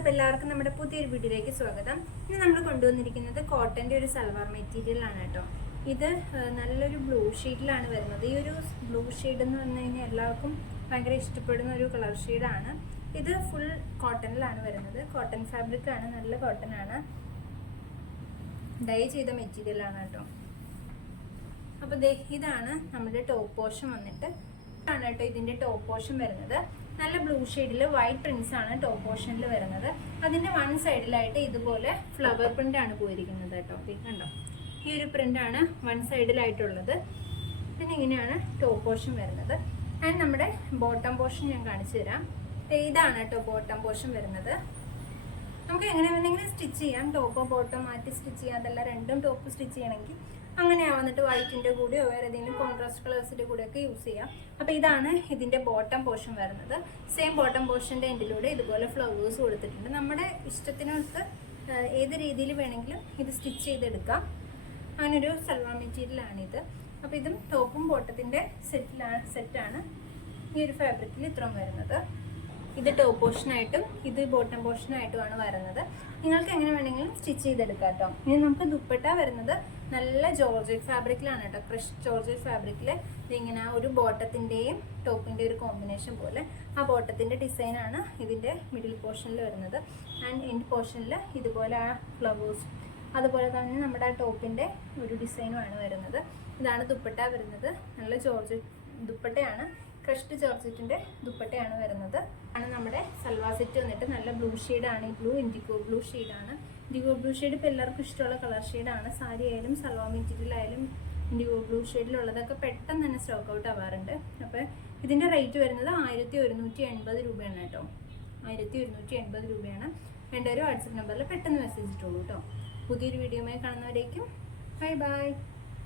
അപ്പോൾ എല്ലാവർക്കും നമ്മുടെ പുതിയൊരു വീഡിയോയിലേക്ക് സ്വാഗതം. ഇന്ന് നമ്മൾ കൊണ്ടുവന്നിരിക്കുന്നത് കോട്ടന്റെ ഒരു സൽവാർ മെറ്റീരിയൽ ആണ് കേട്ടോ. ഇത് നല്ലൊരു ബ്ലൂ ഷെയ്ഡിലാണ് വരുന്നത്. ഈ ഒരു ബ്ലൂ ഷെയ്ഡ് എന്ന് പറഞ്ഞു കഴിഞ്ഞാൽ എല്ലാവർക്കും ഭയങ്കര ഇഷ്ടപ്പെടുന്ന ഒരു കളർ ഷെയ്ഡാണ് ഇത് ഫുൾ കോട്ടണിലാണ് വരുന്നത്. കോട്ടൺ ഫാബ്രിക് ആണ് നല്ല കോട്ടൺ ആണ്. ഡൈ ചെയ്ത മെറ്റീരിയലാണ് കേട്ടോ. അപ്പോൾ ഇതാണ് നമ്മുടെ ടോപ്പ് പോർഷൻ വന്നിട്ട് ആണ് കേട്ടോ ഇതിന്റെ ടോപ്പ് പോർഷൻ വരുന്നത്. നല്ല ബ്ലൂ ഷെയ്ഡിൽ വൈറ്റ് പ്രിന്റ്സ് ആണ് ടോപ്പ് പോർഷനിൽ വരുന്നത്. അതിന്റെ വൺ സൈഡിലായിട്ട് ഇതുപോലെ ഫ്ലവർ പ്രിന്റ് ആണ് പോയിരിക്കുന്നത് കേട്ടോ. കണ്ടോ? ഈ ഒരു പ്രിന്റ് ആണ് വൺ സൈഡിലായിട്ടുള്ളത് പിന്നെ ഇങ്ങനെയാണ് ടോപ്പ് പോർഷൻ വരുന്നത്. ആൻഡ് നമ്മുടെ ബോട്ടം പോർഷൻ ഞാൻ കാണിച്ചു തരാം. ഇതാണ് കേട്ടോ ബോട്ടം പോർഷൻ വരുന്നത്. നമുക്ക് എങ്ങനെ വേണമെങ്കിലും സ്റ്റിച്ച് ചെയ്യാം. ടോപ്പോ ബോട്ടോ മാറ്റി സ്റ്റിച്ച് ചെയ്യാം. അതല്ല രണ്ടും ടോപ്പ് സ്റ്റിച്ച് ചെയ്യണമെങ്കിൽ അങ്ങനെ വന്നിട്ട് വൈറ്റിന്റെ കൂടെയോ വേറെ ഏതെങ്കിലും കോൺട്രാസ്റ്റ് കളേഴ്സിന്റെ കൂടെയൊക്കെ യൂസ് ചെയ്യാം. അപ്പോൾ ഇതാണ് ഇതിന്റെ ബോട്ടം പോർഷൻ വരുന്നത്. സെയിം ബോട്ടം പോർഷന്റെ എൻഡിലൂടെ ഇതുപോലെ ഫ്ലവേഴ്സ് കൊടുത്തിട്ടുണ്ട്. നമ്മുടെ ഇഷ്ടത്തിനൊത്ത് ഏത് രീതിയിൽ വേണമെങ്കിലും ഇത് സ്റ്റിച്ച് ചെയ്തെടുക്കാം. അങ്ങനൊരു സൽവാർ മെറ്റീരിയലാണിത് അപ്പോൾ ഇതും ടോപ്പും ബോട്ടത്തിന്റെ സെറ്റിലാണ് സെറ്റാണ് ഈ ഒരു ഫാബ്രിക്കിൽ ഇത്രയും വരുന്നത്. ഇത് ടോപ്പ് പോർഷനായിട്ടും ഇത് ബോട്ടം പോർഷനായിട്ടുമാണ് വരുന്നത്. നിങ്ങൾക്ക് എങ്ങനെ വേണമെങ്കിലും സ്റ്റിച്ച് ചെയ്തെടുക്കാം കേട്ടോ ഇനി നമുക്ക് ദുപ്പട്ട വരുന്നത് നല്ല ജോർജറ്റ് ഫാബ്രിക്കിലാണ് കേട്ടോ ക്രഷ് ജോർജറ്റ് ഫാബ്രിക്കിൽ ഇതിങ്ങനെ ഒരു ബോട്ടത്തിന്റെയും ടോപ്പിന്റെ ഒരു കോമ്പിനേഷൻ പോലെ ആ ബോട്ടത്തിന്റെ ഡിസൈനാണ് ഇതിന്റെ മിഡിൽ പോർഷനിൽ വരുന്നത്. ആൻഡ് എൻഡ് പോർഷനിൽ ഇതുപോലെ ആ ഫ്ലവേഴ്സ് അതുപോലെ തന്നെ നമ്മുടെ ആ ടോപ്പിന്റെ ഒരു ഡിസൈനുമാണ് വരുന്നത്. ഇതാണ് ദുപ്പട്ട വരുന്നത്. നല്ല ജോർജറ്റ് ദുപ്പട്ടയാണ്. ക്രഷ്ഡ് ജോർജറ്റിന്റെ ദുപ്പട്ടയാണ് വരുന്നത്. നമ്മുടെ സൽവാ സെറ്റ് വന്നിട്ട് നല്ല ബ്ലൂ ആണ്. ഈ ബ്ലൂ ഇൻഡിഗോ ബ്ലൂ ആണ്. ഇൻഡിഗോ ബ്ലൂ ഷെയ്ഡ് ഇപ്പോൾ എല്ലാവർക്കും ഇഷ്ടമുള്ള കളർ ഷെയ്ഡാണ് സാരി ആയാലും സൽവാ മെറ്റീരിയൽ ആയാലും ഇൻഡിഗോ ബ്ലൂ ഷെയ്ഡിലുള്ളതൊക്കെ പെട്ടെന്ന് തന്നെ സ്റ്റോക്ക് ഔട്ട് ആവാറുണ്ട്. അപ്പോൾ ഇതിന്റെ റേറ്റ് വരുന്നത് ആയിരത്തി ഒരുന്നൂറ്റി എൺപത് രൂപയാണ് കേട്ടോ. ആയിരത്തി ഒരുന്നൂറ്റി എൺപത് രൂപയാണ്. വേണ്ട ഒരു വാട്സപ്പ് നമ്പറിൽ പെട്ടെന്ന് മെസ്സേജ് ഇട്ടോളൂ കേട്ടോ. പുതിയൊരു വീഡിയോയുമായി കാണുന്നവരേക്കും. Bye bye